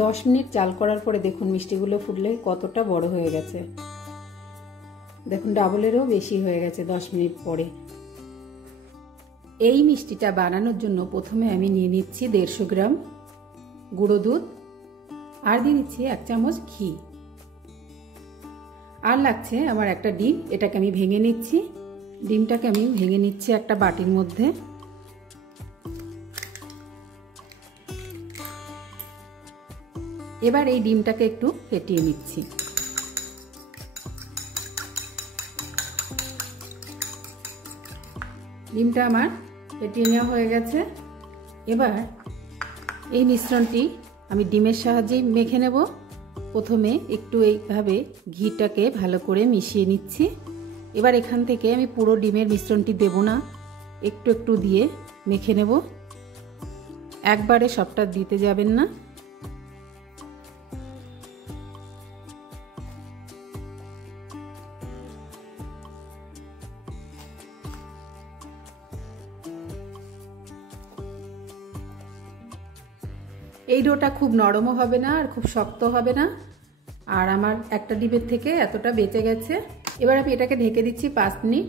10 minute জাল করার পরে দেখুন মিষ্টিগুলো ফুটলে কতটা বড় হয়ে গেছে। দেখুন ডাবলেরও বেশি হয়ে গেছে 10 মিনিট পরে। এই মিষ্টিটা বানানোর জন্য প্রথমে আমি নিয়ে নিচ্ছি 150 গ্রাম গুঁড়ো দুধ, আর দিয়ে দিচ্ছি 1 চামচ ঘি, আর লাগছে আমার একটা ডিম। এটাকে আমি ভেঙে নিচ্ছি। ডিমটাকে আমি ভেঙে নিচ্ছি একটা বাটির মধ্যে। এবার এই ডিমটাকে একটু ফেটিয়ে নিচ্ছি। ডিমটা আমার ফেটিয়ে নেওয়া হয়ে গেছে। এবার এই মিশ্রণটি আমি ডিমের সাহায্যেই মেখে নেব। প্রথমে একটু এইভাবে ঘিটাকে ভালো করে মিশিয়ে নিচ্ছি। এবার এখান থেকে আমি পুরো ডিমের মিশ্রণটি দেব না, একটু একটু দিয়ে মেখে নেব। একবারে সবটা দিতে যাবেন না। এই ডোটা খুব নরমও হবে না আর খুব শক্ত হবে না। আর আমার একটা ডিমের থেকে এতটা বেঁচে গেছে। এবার আমি এটাকে ঢেকে দিচ্ছি 5 মিনিট।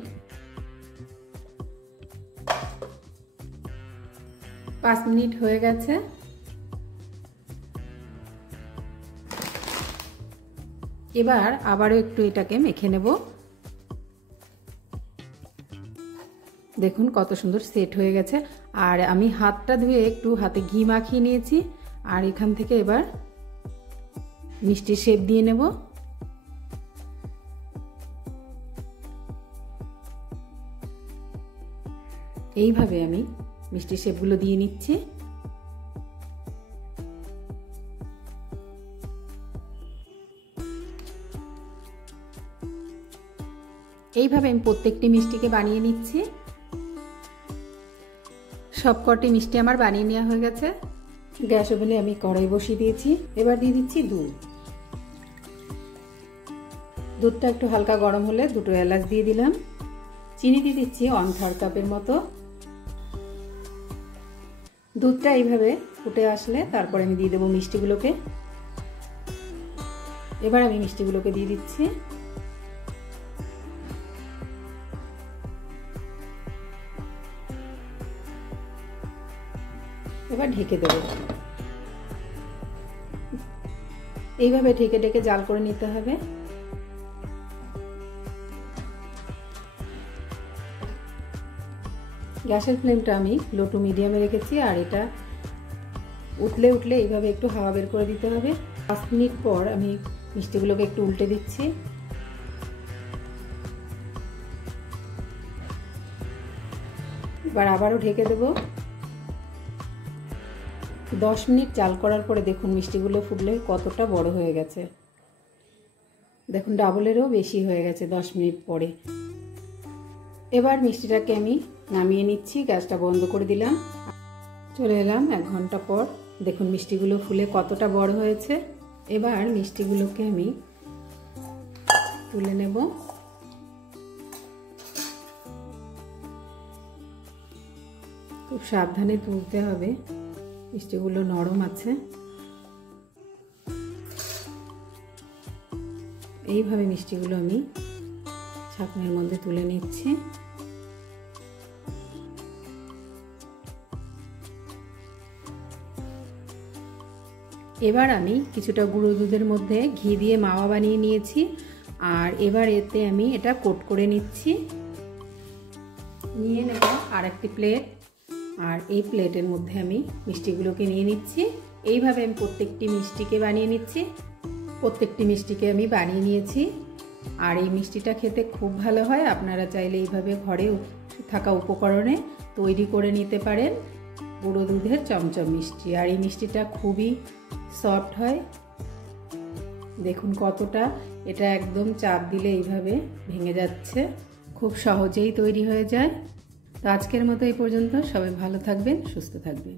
5 মিনিট হয়ে গেছে। এবার আবারও একটু এটাকে মেখে নেব। দেখুন কত সুন্দর সেট হয়ে গেছে। আর আমি হাতটা ধুয়ে একটু হাতে ঘি মাখিয়ে নিয়েছি। আর এখান থেকে এবার মিষ্টির শেপ দিয়ে নেব। এইভাবে আমি মিষ্টির শেপগুলো দিয়ে নিচ্ছি। এইভাবে আমি প্রত্যেকটি মিষ্টিকে বানিয়ে নিচ্ছি। সবকটি মিষ্টি আমার বানিয়ে নেওয়া হয়ে গেছে। গ্যাস ওভেনে আমি কড়াই বসিয়ে দিয়েছি। এবার দিয়ে দিচ্ছি দুধ। দুধটা একটু হালকা গরম হলে 2টো এলাচ দিয়ে দিলাম। চিনি দিয়ে দিচ্ছি 1/3 কাপের মতো। দুধটা এইভাবে ফুটে আসলে তারপরে আমি দিয়ে দেবো মিষ্টিগুলোকে। এবার আমি মিষ্টিগুলোকে দিয়ে দিচ্ছি। এবার ঢেকে দেব। এইভাবে ঢেকে ঢেকে জাল করে নিতে হবে। গ্যাসের ফ্লেমটা আমি লো টু মিডিয়ামে রেখেছি। আর এটা উঠলে উঠলে এইভাবে একটু হাওয়া বের করে দিতে হবে। 5 মিনিট পর আমি মিষ্টিগুলোকে একটু উল্টে দিচ্ছি। এবার আবারও ঢেকে দেব। 10 মিনিট জাল করার পরে দেখুন মিষ্টিগুলো ফুটলে কতটা বড় হয়ে গেছে। দেখুন ডাবলেরও বেশি হয়ে গেছে 10 মিনিট পরে। এবার মিষ্টিটাকে আমি নামিয়ে নিচ্ছি। গ্যাসটা বন্ধ করে দিলাম। চলে এলাম 1 ঘন্টা পর। দেখুন মিষ্টিগুলো ফুলে কতটা বড় হয়েছে। এবার মিষ্টিগুলোকে আমি তুলে নেব। খুব সাবধানে তুলতে হবে, মিষ্টিগুলো নরম আছে। এইভাবে মিষ্টিগুলো আমি ছাঁকনির মধ্যে তুলে নিচ্ছি। এবার আমি কিছুটা গুঁড়ো দুধের মধ্যে ঘি দিয়ে মাওয়া বানিয়ে নিয়েছি। আর এবার এতে আমি এটা কোট করে নিচ্ছি। নিয়ে নেব আর একটি প্লেট। আর এই প্লেটের মধ্যে আমি মিষ্টিগুলোকে নিয়ে নিচ্ছি। এইভাবে আমি প্রত্যেকটি মিষ্টিকে বানিয়ে নিচ্ছি। প্রত্যেকটি মিষ্টিকে আমি বানিয়ে নিয়েছি। আর এই মিষ্টিটা খেতে খুব ভালো হয়। আপনারা চাইলে এইভাবে ঘরে থাকা উপকরণে তৈরি করে নিতে পারেন গুঁড়ো দুধের চমচম মিষ্টি। আর এই মিষ্টিটা খুবই সফট হয়। দেখুন কতটা, এটা একদম চাপ দিলে এইভাবে ভেঙে যাচ্ছে। খুব সহজেই তৈরি হয়ে যায়। তো আজকের মতো এই পর্যন্ত। সবাই ভালো থাকবেন, সুস্থ থাকবেন।